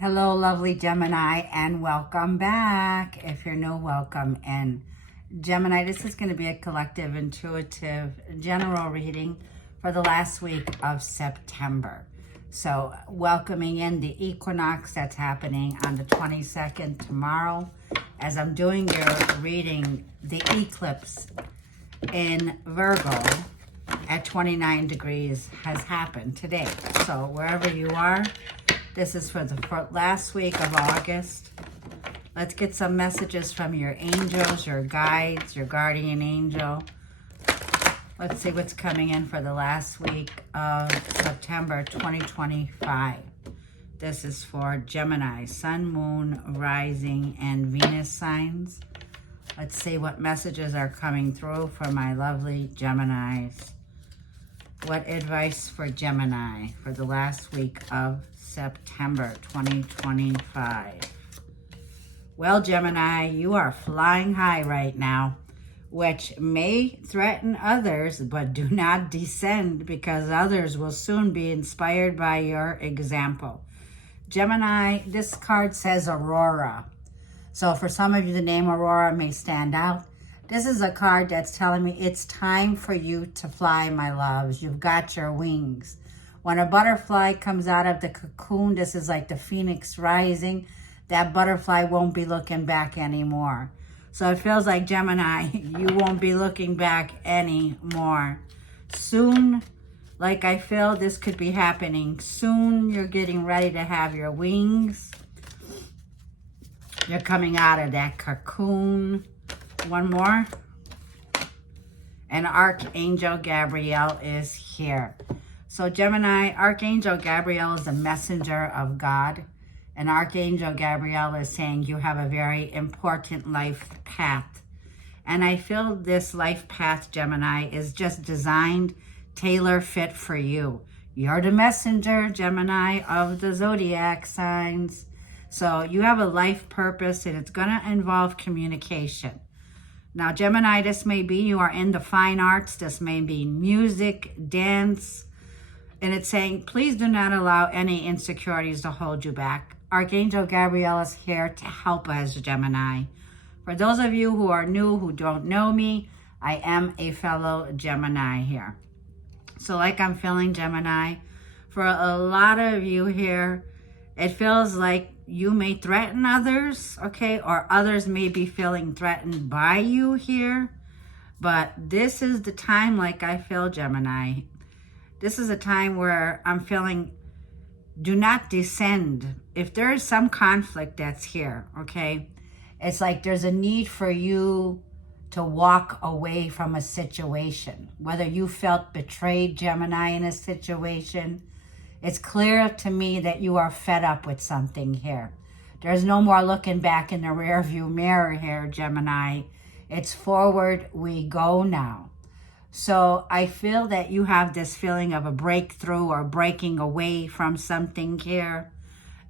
Hello, lovely Gemini, and welcome back. If you're new, welcome. And Gemini, this is going to be a collective, intuitive, general reading for the last week of September. So welcoming in the equinox that's happening on the 22nd tomorrow. As I'm doing your reading, the eclipse in Virgo at 29 degrees has happened today. So wherever you are, this is for the last week of August. Let's get some messages from your angels, your guides, your guardian angel. Let's see what's coming in for the last week of September 2025. This is for Gemini, Sun, Moon, Rising, and Venus signs. Let's see what messages are coming through for my lovely Geminis. What advice for Gemini for the last week of September 2025? Well, Gemini, you are flying high right now, which may threaten others, but do not descend because others will soon be inspired by your example. Gemini, this card says Aurora. So for some of you, the name Aurora may stand out. This is a card that's telling me it's time for you to fly, my loves. You've got your wings. When a butterfly comes out of the cocoon, this is like the phoenix rising. That butterfly won't be looking back anymore. So it feels like, Gemini, you won't be looking back anymore. Soon, like I feel this could be happening. Soon you're getting ready to have your wings. You're coming out of that cocoon. One more. And Archangel Gabriel is here. So Gemini, Archangel Gabriel is a messenger of God. And Archangel Gabriel is saying you have a very important life path. And I feel this life path, Gemini, is just designed, tailor fit for you. You're the messenger, Gemini, of the Zodiac signs. So you have a life purpose and it's going to involve communication. Now, Gemini, this may be you are in the fine arts. This may be music, dance. And it's saying, please do not allow any insecurities to hold you back. Archangel Gabriel is here to help us, Gemini. For those of you who are new, who don't know me, I am a fellow Gemini here. So like I'm feeling, Gemini, for a lot of you here, it feels like you may threaten others, okay? Or others may be feeling threatened by you here. But this is the time, like I feel, Gemini. This is a time where I'm feeling, do not descend. If there is some conflict that's here, okay? It's like there's a need for you to walk away from a situation. Whether you felt betrayed, Gemini, in a situation, it's clear to me that you are fed up with something here. There's no more looking back in the rearview mirror here, Gemini. It's forward we go now. So I feel that you have this feeling of a breakthrough or breaking away from something here.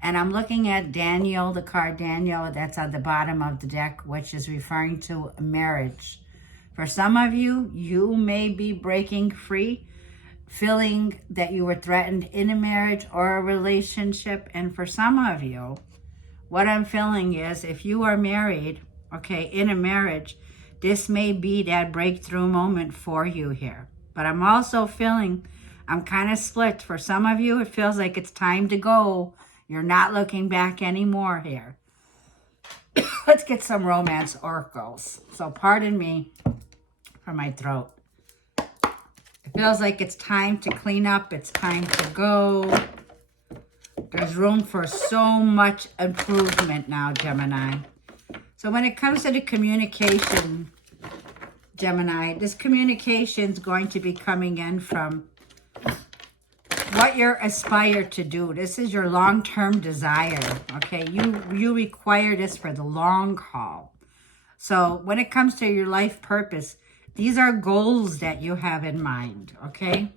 And I'm looking at Daniel, the card Daniel, that's at the bottom of the deck, which is referring to marriage. For some of you, you may be breaking free, feeling that you were threatened in a marriage or a relationship. And for some of you, what I'm feeling is if you are married, okay, in a marriage, this may be that breakthrough moment for you here. But I'm also feeling, I'm kind of split. For some of you, it feels like it's time to go. You're not looking back anymore here. Let's get some romance oracles. So pardon me for my throat. It feels like it's time to clean up. It's time to go. There's room for so much improvement now, Gemini. So when it comes to the communication, Gemini, this communication is going to be coming in from what you're aspired to do. This is your long-term desire, okay? You require this for the long haul. So when it comes to your life purpose, these are goals that you have in mind, okay?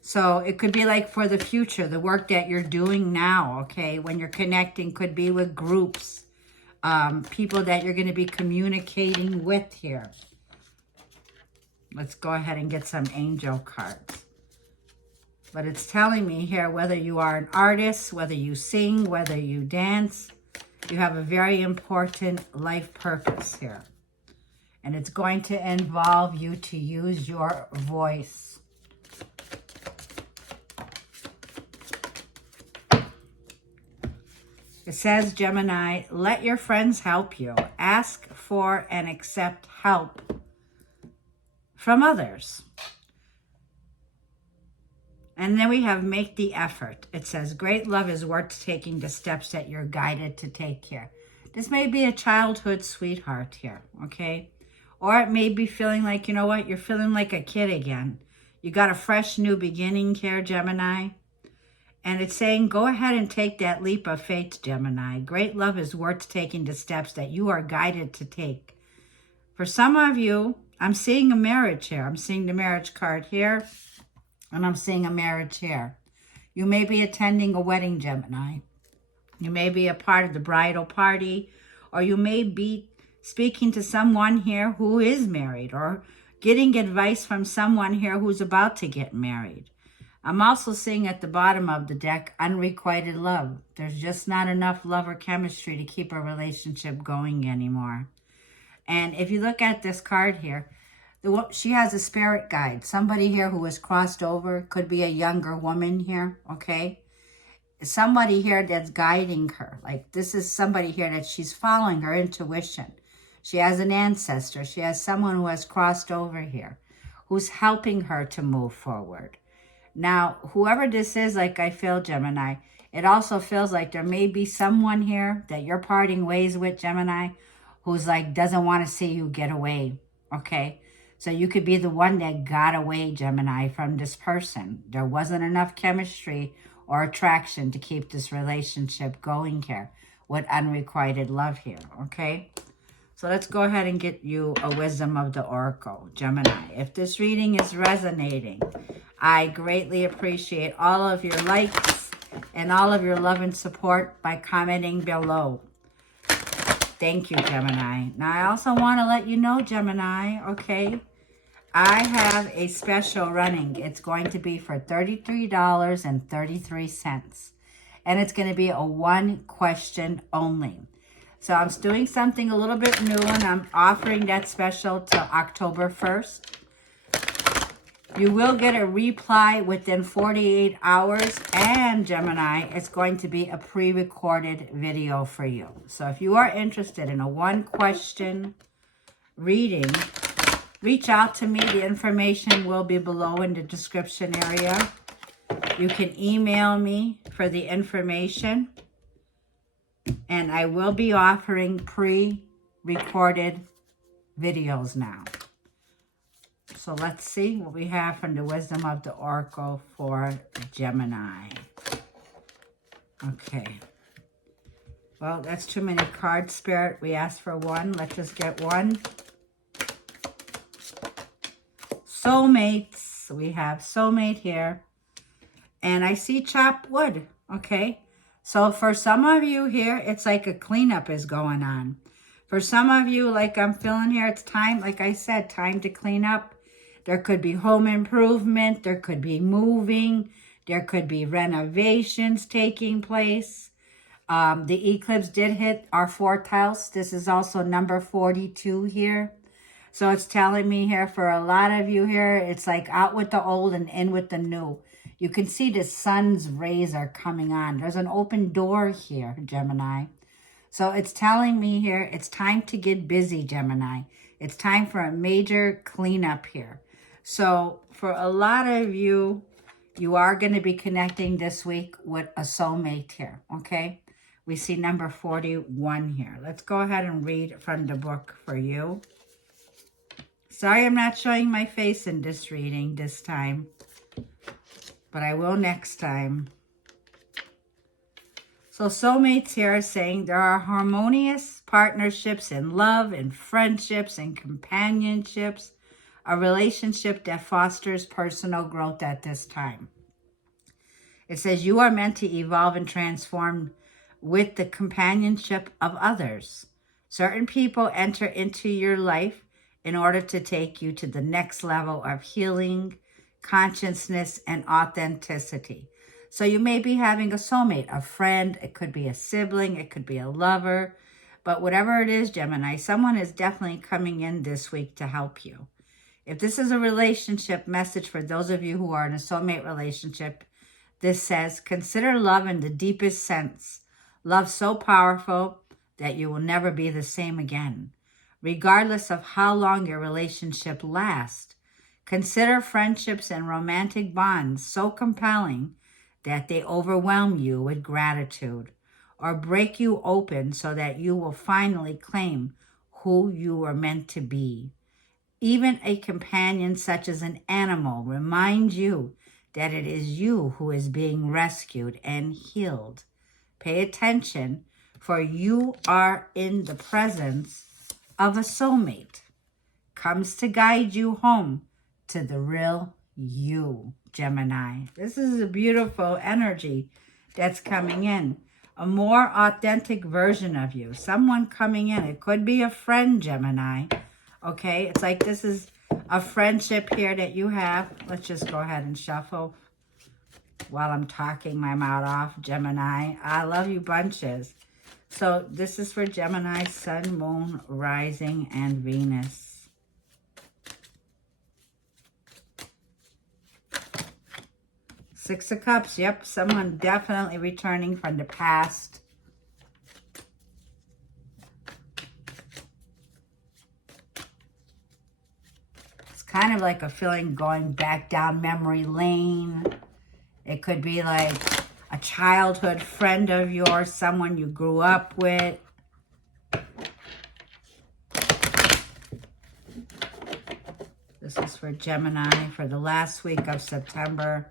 So it could be like for the future, the work that you're doing now, okay? When you're connecting, could be with groups, people that you're going to be communicating with here. Let's go ahead and get some angel cards. But it's telling me here, whether you are an artist, whether you sing, whether you dance, you have a very important life purpose here. And it's going to involve you to use your voice. It says, Gemini, let your friends help you. Ask for and accept help from others. And then we have make the effort. It says, great love is worth taking the steps that you're guided to take here. This may be a childhood sweetheart here, okay? Or it may be feeling like, you know what, you're feeling like a kid again. You got a fresh new beginning here, Gemini. And it's saying, go ahead and take that leap of faith, Gemini. Great love is worth taking the steps that you are guided to take. For some of you, I'm seeing a marriage here. I'm seeing the marriage card here. And I'm seeing a marriage here. You may be attending a wedding, Gemini. You may be a part of the bridal party. Or you may be speaking to someone here who is married. Or getting advice from someone here who's about to get married. I'm also seeing at the bottom of the deck, unrequited love. There's just not enough love or chemistry to keep a relationship going anymore. And if you look at this card here, she has a spirit guide. Somebody here who has crossed over. Could be a younger woman here, okay? Somebody here that's guiding her. Like this is somebody here that she's following her intuition. She has an ancestor. She has someone who has crossed over here who's helping her to move forward. Now, whoever this is, like I feel, Gemini, it also feels like there may be someone here that you're parting ways with, Gemini, who's like doesn't want to see you get away, okay? So you could be the one that got away, Gemini, from this person. There wasn't enough chemistry or attraction to keep this relationship going here with unrequited love here, okay? So let's go ahead and get you a wisdom of the Oracle, Gemini. If this reading is resonating, I greatly appreciate all of your likes and all of your love and support by commenting below. Thank you, Gemini. Now, I also want to let you know, Gemini, okay, I have a special running. It's going to be for $33.33. And it's going to be a one question only. So I'm doing something a little bit new, and I'm offering that special till October 1st. You will get a reply within 48 hours, and Gemini, it's going to be a pre-recorded video for you. So if you are interested in a one-question reading, reach out to me. The information will be below in the description area. You can email me for the information, and I will be offering pre-recorded videos now. So let's see what we have from the Wisdom of the Oracle for Gemini. Okay. Well, that's too many cards, Spirit. We asked for one. Let's just get one. Soulmates. We have soulmate here. And I see chopped wood. Okay. So for some of you here, it's like a cleanup is going on. For some of you, like I'm feeling here, it's time, like I said, time to clean up. There could be home improvement. There could be moving. There could be renovations taking place. The eclipse did hit our 4th house. This is also number 42 here. So it's telling me here, for a lot of you here, it's like out with the old and in with the new. You can see the sun's rays are coming on. There's an open door here, Gemini. So it's telling me here, it's time to get busy, Gemini. It's time for a major cleanup here. So for a lot of you, you are going to be connecting this week with a soulmate here, okay? We see number 41 here. Let's go ahead and read from the book for you. Sorry I'm not showing my face in this reading this time, but I will next time. So soulmates here are saying there are harmonious partnerships in love and friendships and companionships, a relationship that fosters personal growth at this time. It says you are meant to evolve and transform with the companionship of others. Certain people enter into your life in order to take you to the next level of healing, consciousness, and authenticity. So you may be having a soulmate, a friend, it could be a sibling, it could be a lover, but whatever it is, Gemini, someone is definitely coming in this week to help you. If this is a relationship message for those of you who are in a soulmate relationship, this says, consider love in the deepest sense. Love so powerful that you will never be the same again. Regardless of how long your relationship lasts, consider friendships and romantic bonds so compelling that they overwhelm you with gratitude or break you open so that you will finally claim who you were meant to be. Even a companion such as an animal reminds you that it is you who is being rescued and healed. Pay attention, for you are in the presence of a soulmate. Comes to guide you home to the real you, Gemini. This is a beautiful energy that's coming in. A more authentic version of you. Someone coming in. It could be a friend, Gemini. Okay, it's like this is a friendship here that you have. Let's just go ahead and shuffle while I'm talking my mouth off, Gemini. I love you bunches. So this is for Gemini, Sun, Moon, Rising, and Venus. Six of Cups. Yep, someone definitely returning from the past. Kind of like a feeling going back down memory lane. It could be like a childhood friend of yours, someone you grew up with. This is for Gemini for the last week of September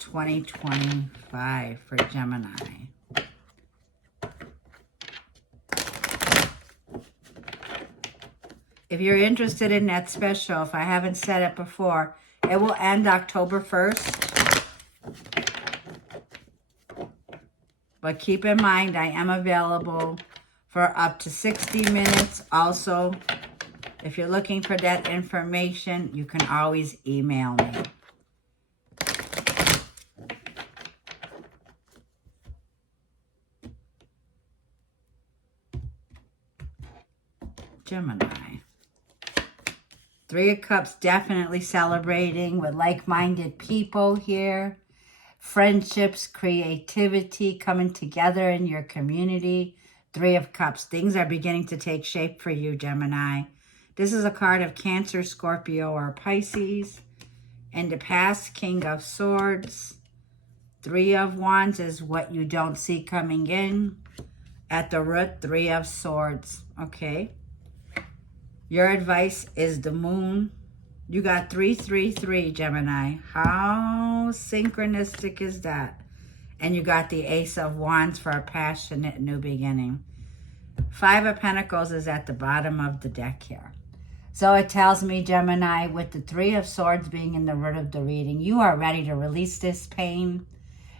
2025 for Gemini. If you're interested in that special, if I haven't said it before, it will end October 1st. But keep in mind, I am available for up to 60 minutes. Also, if you're looking for that information, you can always email me. Gemini. Three of Cups, definitely celebrating with like-minded people here. Friendships, creativity coming together in your community. Three of Cups, things are beginning to take shape for you, Gemini. This is a card of Cancer, Scorpio, or Pisces. In the past, King of Swords. Three of Wands is what you don't see coming in. At the root, Three of Swords, okay? Your advice is the Moon. You got 333, Gemini. How synchronistic is that? And you got the Ace of Wands for a passionate new beginning. Five of Pentacles is at the bottom of the deck here. So it tells me, Gemini, with the Three of Swords being in the root of the reading, you are ready to release this pain.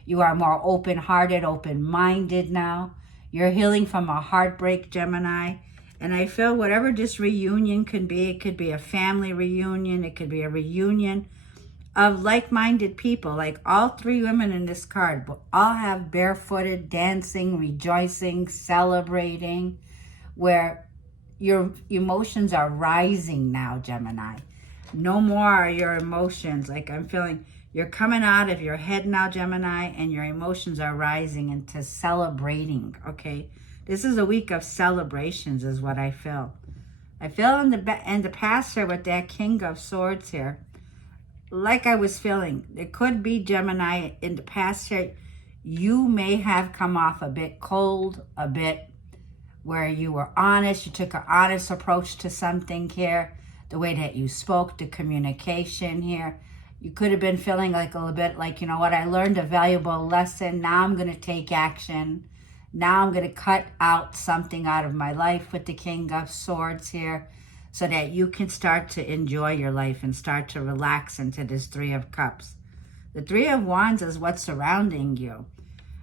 You are more open-hearted, open-minded now. You're healing from a heartbreak, Gemini. And I feel whatever this reunion can be, it could be a family reunion, it could be a reunion of like-minded people. Like all three women in this card will all have barefooted, dancing, rejoicing, celebrating, where your emotions are rising now, Gemini. No more are your emotions. Like I'm feeling you're coming out of your head now, Gemini, and your emotions are rising into celebrating, okay? This is a week of celebrations is what I feel. I feel in the past here with that King of Swords here, like I was feeling, it could be, Gemini, in the past here, you may have come off a bit cold, a bit where you were honest, you took an honest approach to something here, the way that you spoke, the communication here. You could have been feeling like a little bit like, you know what, I learned a valuable lesson, now I'm going to take action. Now I'm going to cut out something out of my life with the King of Swords here so that you can start to enjoy your life and start to relax into this Three of Cups. The Three of Wands is what's surrounding you.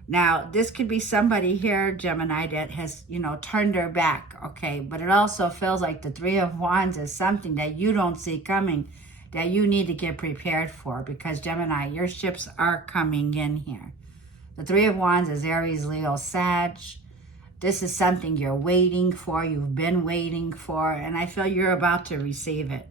Now, this could be somebody here, Gemini, that has, you know, turned their back, okay? But it also feels like the Three of Wands is something that you don't see coming, that you need to get prepared for, because Gemini, your ships are coming in here. The Three of Wands is Aries, Leo, Sag. This is something you're waiting for, you've been waiting for, and I feel you're about to receive it.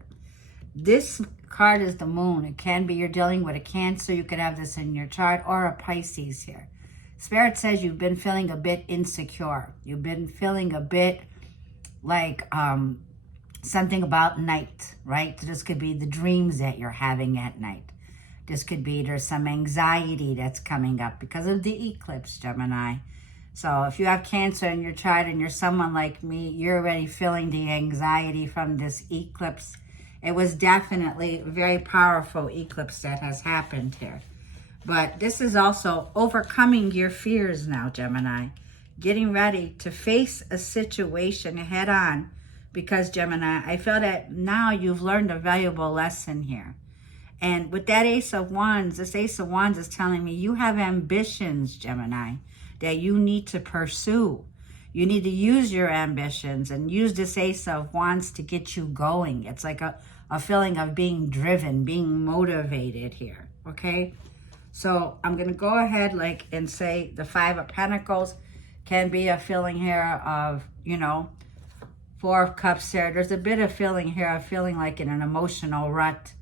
This card is the Moon. It can be you're dealing with a Cancer. You could have this in your chart, or a Pisces here. Spirit says you've been feeling a bit insecure. You've been feeling a bit like something about night, right? So this could be the dreams that you're having at night. This could be there's some anxiety that's coming up because of the eclipse, Gemini. So if you have Cancer in your chart and you're someone like me, you're already feeling the anxiety from this eclipse. It was definitely a very powerful eclipse that has happened here. But this is also overcoming your fears now, Gemini. Getting ready to face a situation head on. Because, Gemini, I feel that now you've learned a valuable lesson here. And with that Ace of Wands, this Ace of Wands is telling me you have ambitions, Gemini, that you need to pursue. You need to use your ambitions and use this Ace of Wands to get you going. It's like a feeling of being driven, being motivated here, okay? So I'm going to go ahead and say the Five of Pentacles can be a feeling here of, you know, Four of Cups here. There's a bit of feeling here of feeling like in an emotional rut,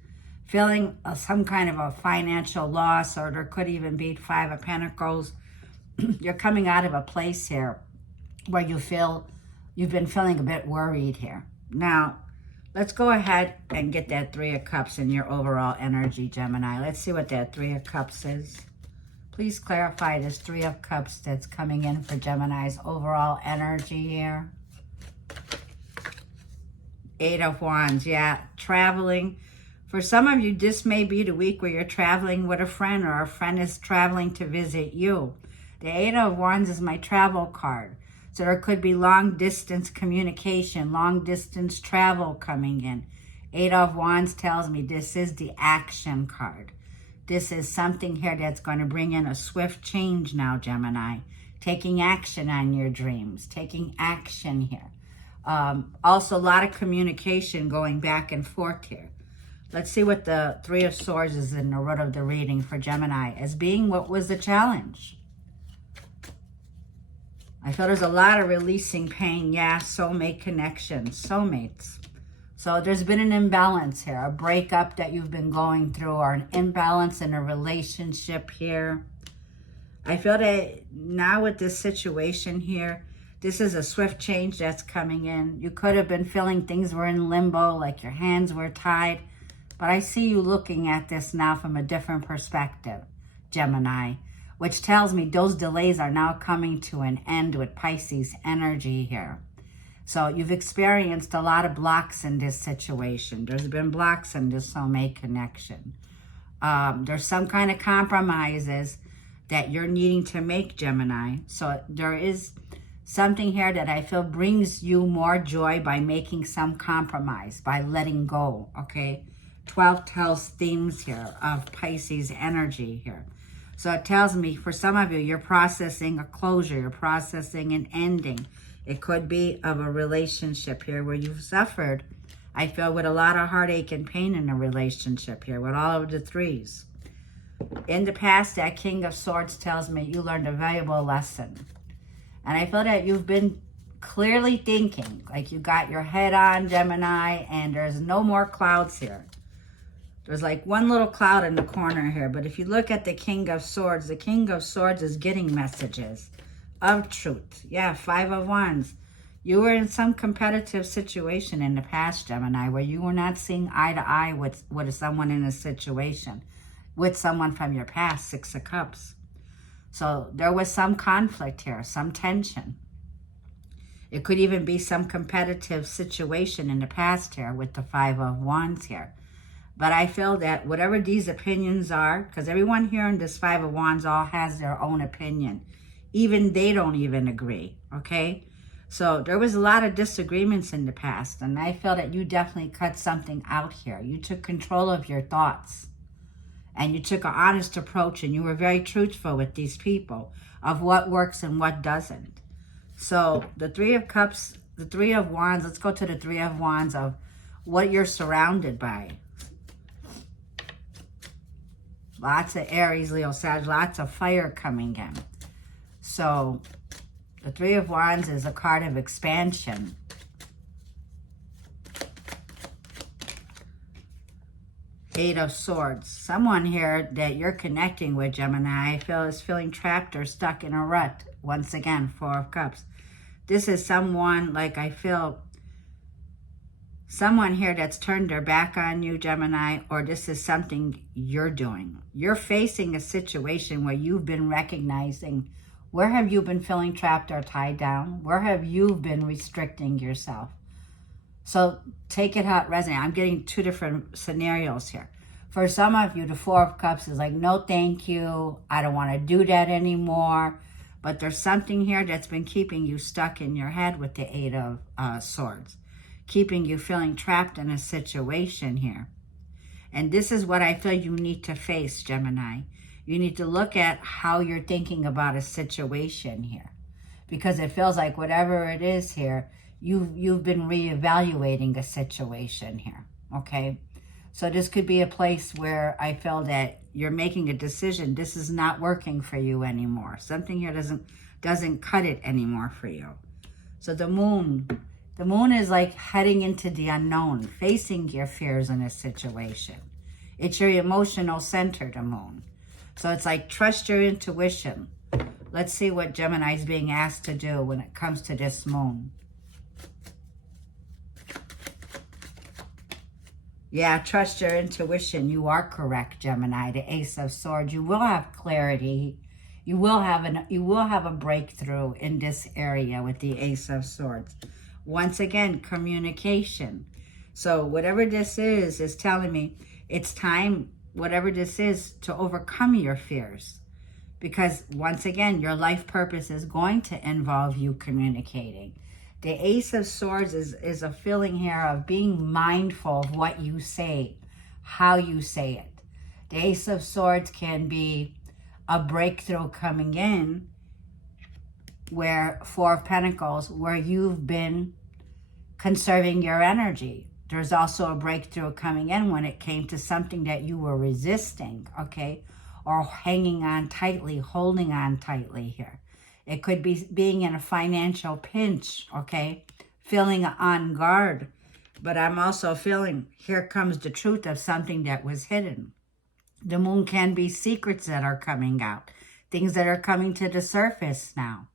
feeling some kind of a financial loss, or there could even be Five of Pentacles. You're coming out of a place here where you feel you've been feeling a bit worried here. Now, let's go ahead and get that Three of Cups in your overall energy, Gemini. Let's see what that Three of Cups is. Please clarify this Three of Cups that's coming in for Gemini's overall energy here. Eight of Wands, yeah, traveling. For some of you, this may be the week where you're traveling with a friend, or a friend is traveling to visit you. The Eight of Wands is my travel card. So there could be long distance communication, long distance travel coming in. Eight of Wands tells me this is the action card. This is something here that's going to bring in a swift change now, Gemini. Taking action on your dreams, taking action here. Also, a lot of communication going back and forth here. Let's see what the Three of Swords is in the root of the reading for Gemini as being what was the challenge. I feel there's a lot of releasing pain. Yeah, soulmate connections, soulmates. So there's been an imbalance here, a breakup that you've been going through, or an imbalance in a relationship here. I feel that now with this situation here, this is a swift change that's coming in. You could have been feeling things were in limbo, like your hands were tied. But I see you looking at this now from a different perspective, Gemini, which tells me those delays are now coming to an end with Pisces energy here. So you've experienced a lot of blocks in this situation. There's been blocks in this soulmate connection. There's some kind of compromises that you're needing to make, Gemini. So there is something here that I feel brings you more joy by making some compromise, by letting go, okay? 12 tells themes here of Pisces energy here. So it tells me for some of you, you're processing a closure, you're processing an ending. It could be of a relationship here where you've suffered, I feel, with a lot of heartache and pain in a relationship here with all of the threes. In the past, that King of Swords tells me you learned a valuable lesson. And I feel that you've been clearly thinking, like you got your head on, Gemini, and there's no more clouds here. There's like one little cloud in the corner here. But if you look at the King of Swords, the King of Swords is getting messages of truth. Yeah, Five of Wands. You were in some competitive situation in the past, Gemini, where you were not seeing eye to eye with someone in a situation, with someone from your past, Six of Cups. So there was some conflict here, some tension. It could even be some competitive situation in the past here with the Five of Wands here. But I feel that whatever these opinions are, because everyone here in this Five of Wands all has their own opinion. Even they don't even agree, okay? So there was a lot of disagreements in the past, and I feel that you definitely cut something out here. You took control of your thoughts, and you took an honest approach, and you were very truthful with these people of what works and what doesn't. So the Three of Cups, the Three of Wands, let's go to the Three of Wands of what you're surrounded by. Lots of Aries, Leo, Sag, lots of fire coming in. So the Three of Wands is a card of expansion. Eight of Swords. Someone here that you're connecting with, Gemini, I feel is feeling trapped or stuck in a rut. Once again, Four of Cups. This is someone, like I feel, someone here that's turned their back on you, Gemini, or this is something you're doing. You're facing a situation where you've been recognizing, where have you been feeling trapped or tied down? Where have you been restricting yourself? So take it how it resonates. I'm getting two different scenarios here. For some of you, the Four of Cups is like, no, thank you. I don't want to do that anymore. But there's something here that's been keeping you stuck in your head with the Eight of Swords. Keeping you feeling trapped in a situation here. And this is what I feel you need to face, Gemini. You need to look at how you're thinking about a situation here. Because it feels like whatever it is here, you've been reevaluating a situation here, okay? So this could be a place where I feel that you're making a decision. This is not working for you anymore. Something here doesn't cut it anymore for you. So the moon is like heading into the unknown, facing your fears in a situation. It's your emotional center, the moon. So it's like, trust your intuition. Let's see what Gemini is being asked to do when it comes to this moon. Yeah, trust your intuition. You are correct, Gemini. The Ace of Swords. You will have clarity. You will have a breakthrough in this area with the Ace of Swords. Once again, communication. So whatever this is telling me it's time, whatever this is, to overcome your fears. Because once again, your life purpose is going to involve you communicating. The Ace of Swords is a feeling here of being mindful of what you say, how you say it. The Ace of Swords can be a breakthrough coming in where Four of Pentacles, where you've been conserving your energy. There's also a breakthrough coming in when it came to something that you were resisting, okay? Or hanging on tightly, holding on tightly here. It could be being in a financial pinch, okay? Feeling on guard. But I'm also feeling, here comes the truth of something that was hidden. The moon can be secrets that are coming out. Things that are coming to the surface now.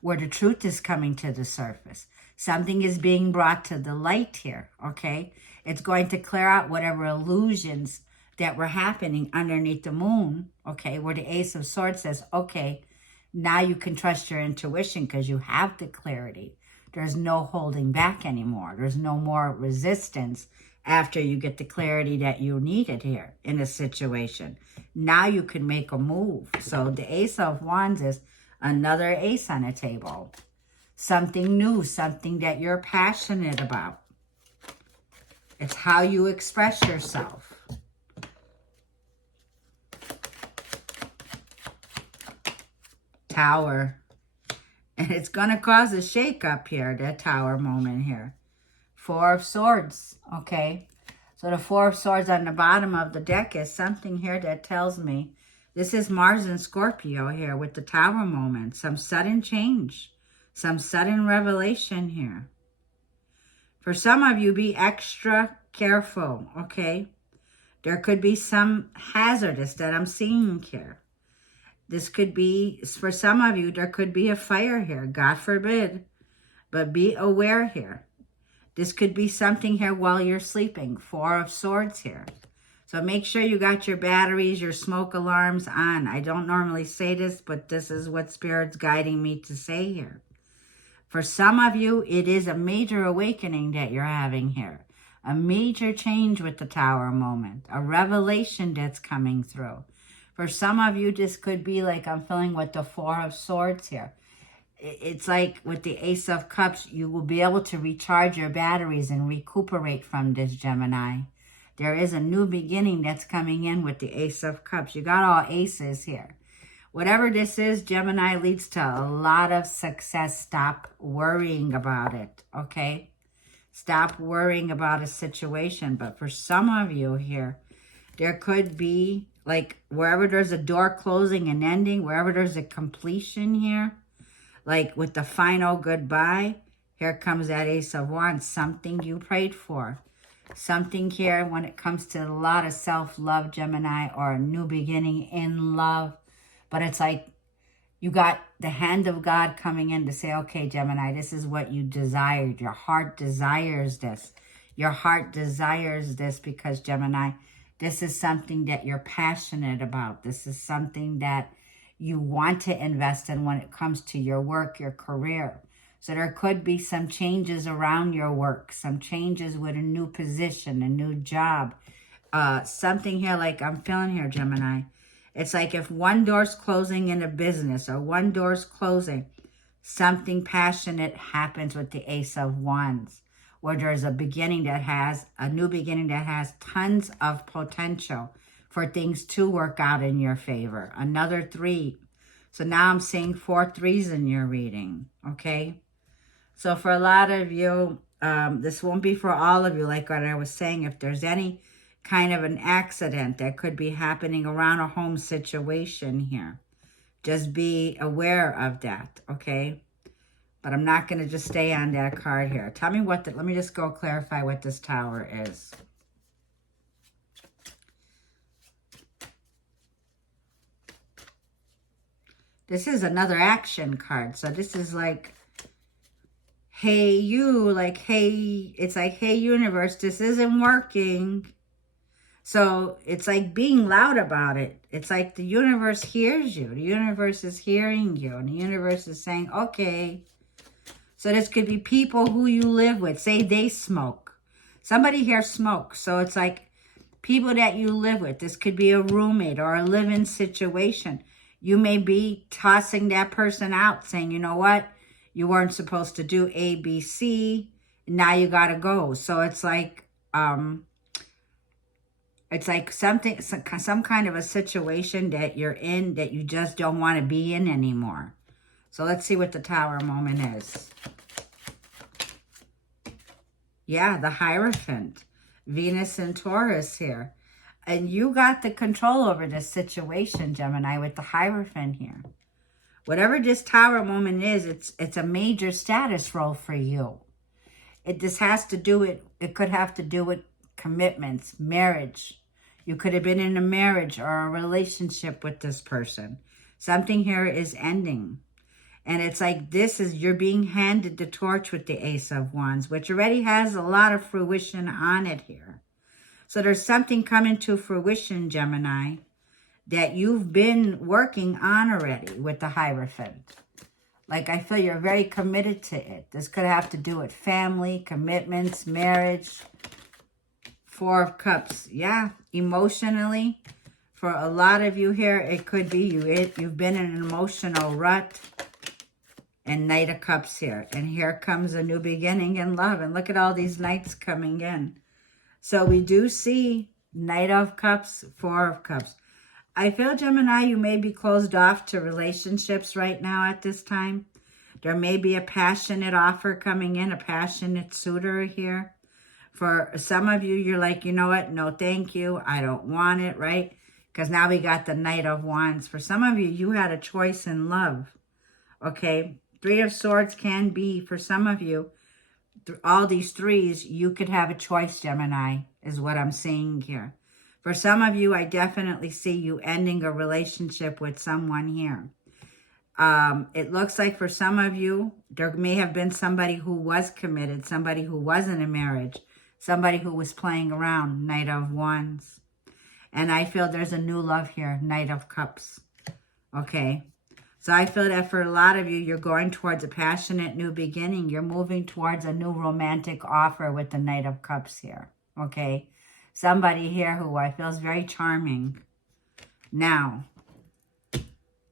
Where the truth is coming to the surface. Something is being brought to the light here, okay? It's going to clear out whatever illusions that were happening underneath the moon, okay? Where the Ace of Swords says, okay, now you can trust your intuition because you have the clarity. There's no holding back anymore. There's no more resistance after you get the clarity that you needed here in a situation. Now you can make a move. So the Ace of Wands is another ace on the table. Something new, something that you're passionate about. It's how you express yourself. Tower. And it's going to cause a shake-up here, that Tower moment here. Four of Swords, okay? So the Four of Swords on the bottom of the deck is something here that tells me this is Mars and Scorpio here with the Tower moment. Some sudden change, some sudden revelation here. For some of you, be extra careful, okay? There could be some hazardous that I'm seeing here. This could be, for some of you, there could be a fire here. God forbid. But be aware here. This could be something here while you're sleeping. Four of Swords here. So make sure you got your batteries, your smoke alarms on. I don't normally say this, but this is what Spirit's guiding me to say here. For some of you, it is a major awakening that you're having here. A major change with the Tower moment. A revelation that's coming through. For some of you, this could be like I'm feeling with the Four of Swords here. It's like with the Ace of Cups, you will be able to recharge your batteries and recuperate from this, Gemini. There is a new beginning that's coming in with the Ace of Cups. You got all aces here. Whatever this is, Gemini, leads to a lot of success. Stop worrying about it, okay? Stop worrying about a situation. But for some of you here, there could be like wherever there's a door closing and ending, wherever there's a completion here, like with the final goodbye, here comes that Ace of Wands, something you prayed for. Something here when it comes to a lot of self-love, Gemini, or a new beginning in love. But it's like you got the hand of God coming in to say, okay, Gemini, this is what you desired. Your heart desires this. Your heart desires this because, Gemini, this is something that you're passionate about. This is something that you want to invest in when it comes to your work, your career. So there could be some changes around your work, some changes with a new position, a new job. Something here like I'm feeling here, Gemini. It's like if one door's closing in a business or one door's closing, something passionate happens with the Ace of Wands, where there's a beginning that has, a new beginning that has tons of potential for things to work out in your favor. Another 3. So now I'm seeing 4 threes in your reading, okay? So for a lot of you, this won't be for all of you, like what I was saying. If there's any kind of an accident that could be happening around a home situation here, just be aware of that, okay? But I'm not going to just stay on that card here. Tell me what, let me just go clarify what this Tower is. This is another action card. So this is like, hey, you, like, hey, it's like, hey, universe, this isn't working. So it's like being loud about it. It's like the universe hears you. The universe is hearing you. And the universe is saying, okay. So this could be people who you live with. Say they smoke. Somebody here smokes. So it's like people that you live with. This could be a roommate or a live-in situation. You may be tossing that person out, saying, you know what? You weren't supposed to do A, B, C. Now you got to go. So it's like something, some kind of a situation that you're in that you just don't want to be in anymore. So let's see what the Tower moment is. Yeah, the Hierophant. Venus and Taurus here. And you got the control over this situation, Gemini, with the Hierophant here. Whatever this Tower moment is, it's a major status role for you. This has to do with, it could have to do with commitments, marriage. You could have been in a marriage or a relationship with this person. Something here is ending. And it's like this is, you're being handed the torch with the Ace of Wands, which already has a lot of fruition on it here. So there's something coming to fruition, Gemini, that you've been working on already with the Hierophant. Like I feel you're very committed to it. This could have to do with family, commitments, marriage. 4 of Cups. Yeah, emotionally. For a lot of you here, it could be you've been in an emotional rut. And Knight of Cups here. And here comes a new beginning in love. And look at all these Knights coming in. So we do see Knight of Cups, 4 of Cups. I feel, Gemini, you may be closed off to relationships right now at this time. There may be a passionate offer coming in, a passionate suitor here. For some of you, you're like, you know what? No, thank you. I don't want it, right? Because now we got the Knight of Wands. For some of you, you had a choice in love, okay? 3 of Swords can be, for some of you, all these 3s, you could have a choice, Gemini, is what I'm seeing here. For some of you, I definitely see you ending a relationship with someone here. It looks like for some of you, there may have been somebody who was committed, somebody who was in a marriage, somebody who was playing around, Knight of Wands. And I feel there's a new love here, Knight of Cups, okay? So I feel that for a lot of you, you're going towards a passionate new beginning. You're moving towards a new romantic offer with the Knight of Cups here, okay? Somebody here who I feel is very charming. Now,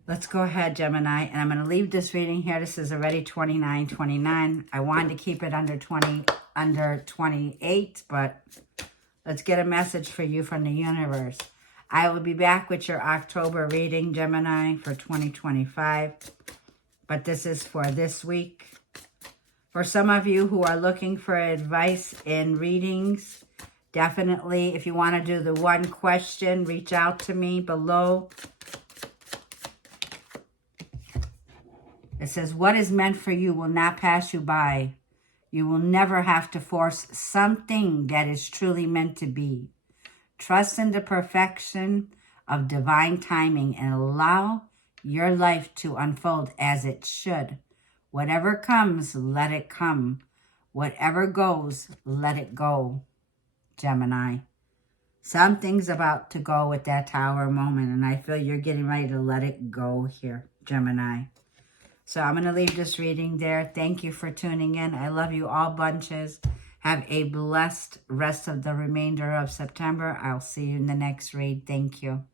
let's go ahead, Gemini, and I'm going to leave this reading here. This is already 29:29. I wanted to keep it under 28, but let's get a message for you from the universe. I will be back with your October reading, Gemini, for 2025. But this is for this week. For some of you who are looking for advice in readings Definitely, if you want to do the one question, reach out to me below. It says, what is meant for you will not pass you by. You will never have to force something that is truly meant to be. Trust in the perfection of divine timing and allow your life to unfold as it should. Whatever comes, let it come. Whatever goes, let it go, Gemini. Something's about to go with that Tower moment, and I feel you're getting ready to let it go here, Gemini. So I'm going to leave this reading there. Thank you for tuning in. I love you all bunches. Have a blessed rest of the remainder of September. I'll see you in the next read. Thank you.